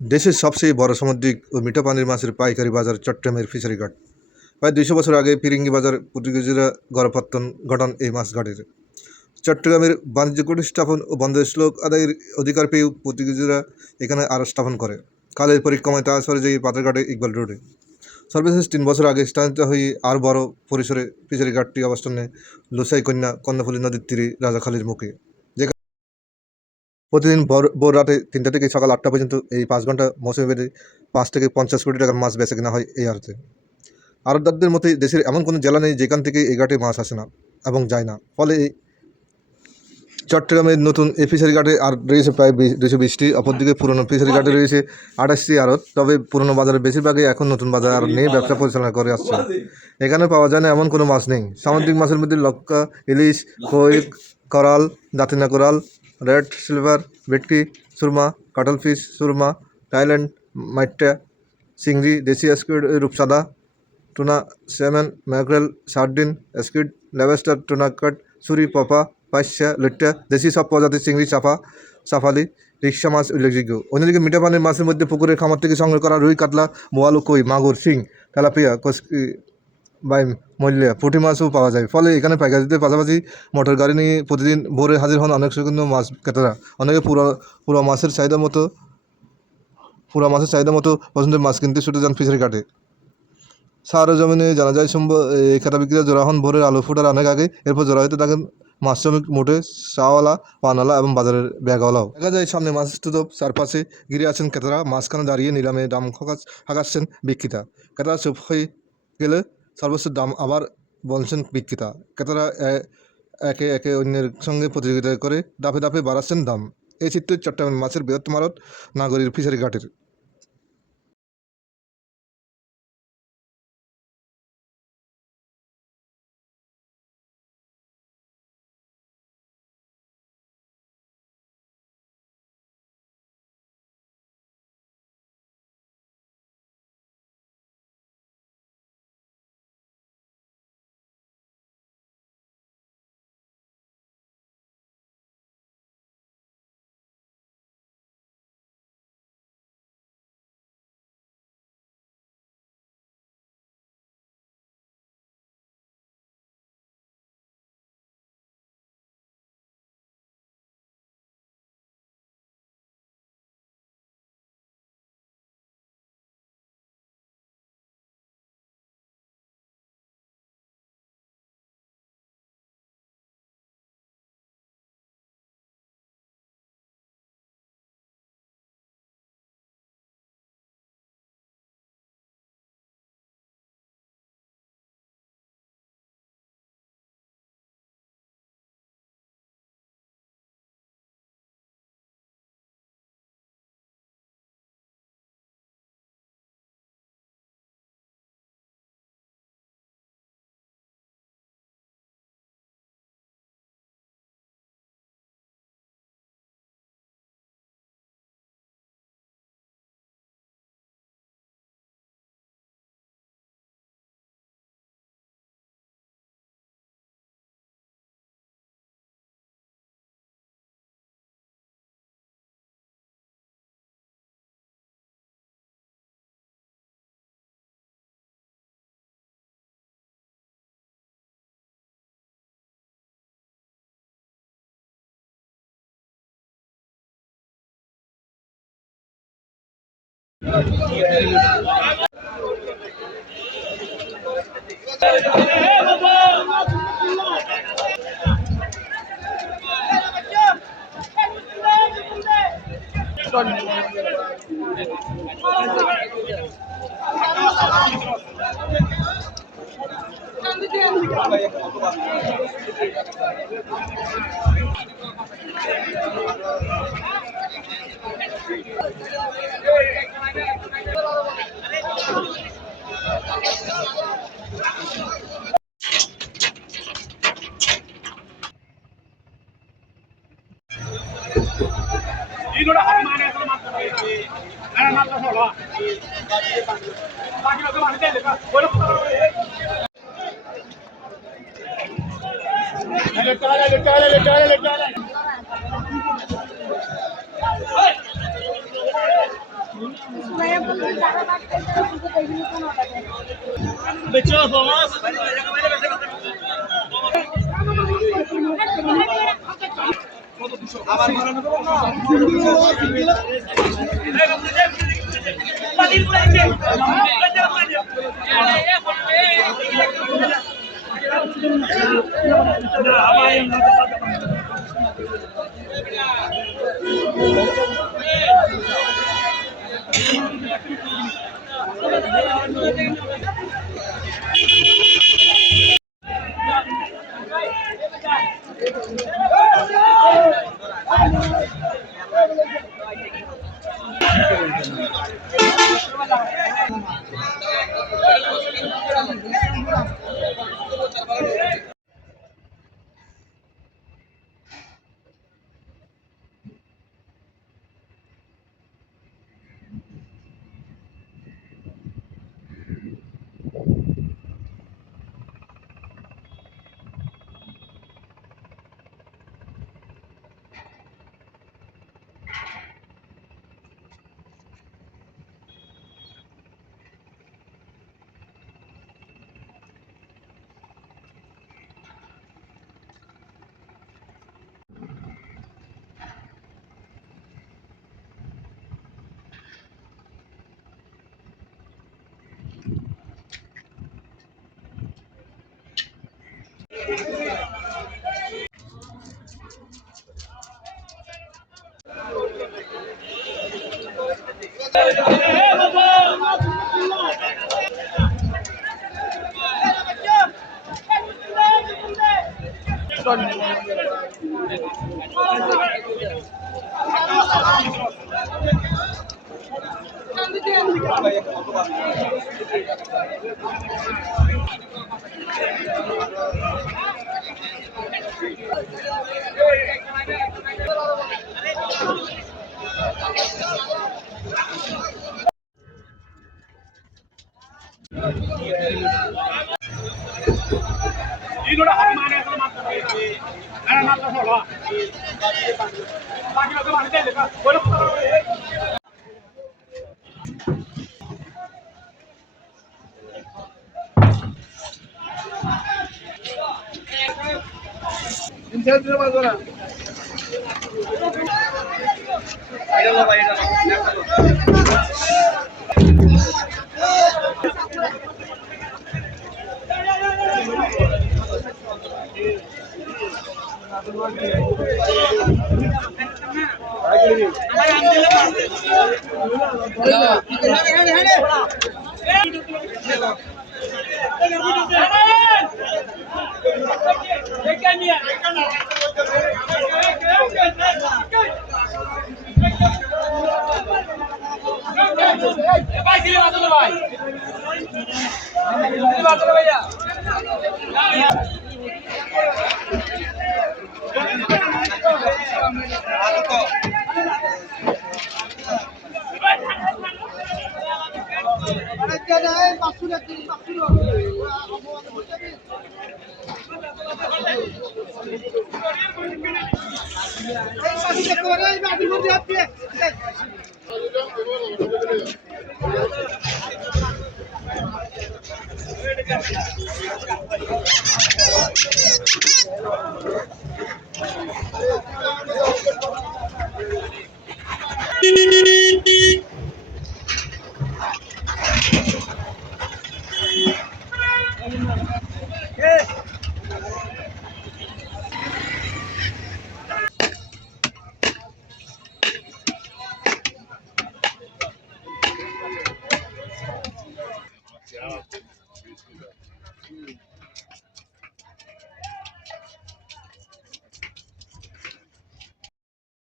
দেশের সবচেয়ে বড় সামুদ্রিক ও মিঠা পানির মাছের পাইকারি বাজার চট্টগ্রামের ফিশারি ঘাট। প্রায় ২০০ বছর আগে ফিরিঙ্গি বাজার পর্তুগিজরা গড়পত্তন ঘটান এই মাছ ঘাটের। চট্টগ্রামের বাণিজ্য কুটির স্থাপন ও বন্দরের শুল্ক আদায়ের অধিকার পেয়ে পর্তুগিজরা এখানে আরও স্থাপন করে। কালের পরিক্রমায় তা সরে যায় পাথরঘাটে ইকবাল রোডে। সর্বশেষ ৩ বছর আগে স্থানান্তরিত হয়ে আর বড় পরিসরে ফিশারি ঘাটটি অবস্থান নেয় লোসাই কর্ণফুলী নদীর তীরে রাজাখালীর মুখে। প্রতিদিন ভোর রাতে ৩টা থেকে সকাল ৮টা পর্যন্ত এই ৫ ঘন্টা মৌসুমে বেঁধে ৫ থেকে ৫০ কোটি টাকার মাছ বেচা-কেনা হয় এই আড়তে। আড়তদারদের মতে দেশের এমন কোনো জেলা নেই যেখান থেকে এই ঘাটে মাছ আসে না এবং যায় না। ফলে চট্টগ্রামের নতুন এই ফিশারি ঘাটে আর রয়েছে প্রায় ২২০টি। অপরদিকে পুরনো ফিশারি ঘাটে রয়েছে ২৮টি আড়ত। তবে পুরনো বাজারের বেশিরভাগই এখন নতুন বাজার আর নিয়ে ব্যবসা পরিচালনা করে আসছে। এখানে পাওয়া যায় না এমন কোনো মাছ নেই। সামুদ্রিক মাছের মধ্যে লক্কা, ইলিশ, কই, করাল, দাঁতিনা কোরাল, রেড সিলভার, ভেটকি, সুরমা, কাটল ফিশ, সুরমা, থাইল্যান্ড, মাইট্টা, চিংড়ি, দেশি স্কুইড, রূপসাদা, tuna, salmon, mackerel, sardine, squid, lobster, tuna cut, সুরি, পপা, পাইসা, লইট্টা, দেশি সব প্রজাতির চিংড়ি, চাফালি, রিকশা মাছ উল্লেখযোগ্য। অন্যদিকে মিঠা পানির মাছের মধ্যে পুকুরের খামার থেকে সংগ্রহ করা রুই, কাতলা, বোয়াল, কই, মাগুর, শিং, তেলাপিয়া, কচকি, বাইম, মল্লিয়া, পুঁটি মাছও পাওয়া যায়। ফলে এখানে পাইকারিদের পাশাপাশি মোটর গাড়ি নিয়ে প্রতিদিন ভোরে হাজির হন অনেক সুগন্ধ মাছ ক্রেতারা। অনেকে পুরো মাছের চাহিদা মতো পছন্দের মাছ কিনতে ছুটে যান ফিশারি ঘাটে। সরেজমিনে জানা যায় এই ক্রেতা বিক্রেতা জোড়া হন ভোরের আলো ফোটার অনেক আগে। এরপর জোড়া হতে থাকেন মাছ শ্রমিক, মোটে, চাওয়ালা, পানওয়ালা এবং বাজারের ব্যাগওয়ালাও। দেখা যায় সামনে মাছ স্তূপ, চারপাশে ঘিরে আছেন ক্রেতারা। মাঝখানে দাঁড়িয়ে নিলামে দাম হাঁকাচ্ছেন বিক্রেতা। ক্রেতারা চুপ হয়ে গেলে সর্বোচ্চ দাম আবার বলছেন বিক্রেতা। ক্রেতারা একে একে অন্যের সঙ্গে প্রতিযোগিতা করে ধাপে ধাপে বাড়াচ্ছেন দাম। এই চিত্র চট্টগ্রামের মাছের বৃহত্তম আড়ত নাগরীর ফিশারি ঘাটের।